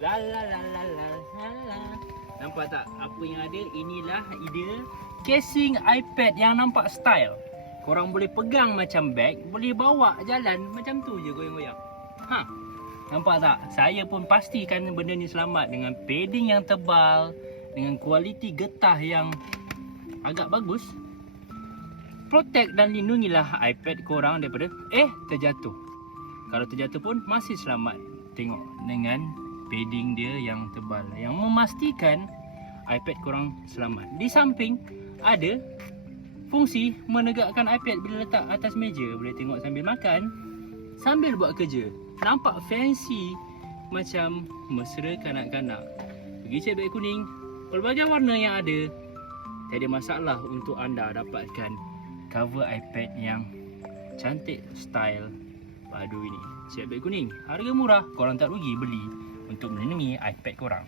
La la la la la la. Nampak tak apa yang ada? Inilah idea casing iPad yang nampak style. Korang boleh pegang macam bag, boleh bawa jalan macam tu je goyang-goyang. Ha. Nampak tak? Saya pun pastikan benda ni selamat dengan padding yang tebal, dengan kualiti getah yang agak bagus. Protect dan lindungilah iPad korang daripada terjatuh. Kalau terjatuh pun masih selamat. Tengok dengan padding dia yang tebal yang memastikan iPad korang selamat. Di samping ada fungsi menegakkan iPad bila letak atas meja. Boleh tengok sambil makan, sambil buat kerja. Nampak fancy macam mesra kanak-kanak. Bagi Cik Beg Kuning, pelbagai warna yang ada, tiada masalah untuk anda dapatkan cover iPad yang cantik style padu ini. Cik Beg Kuning, harga murah, korang tak rugi beli untuk melindungi iPad korang.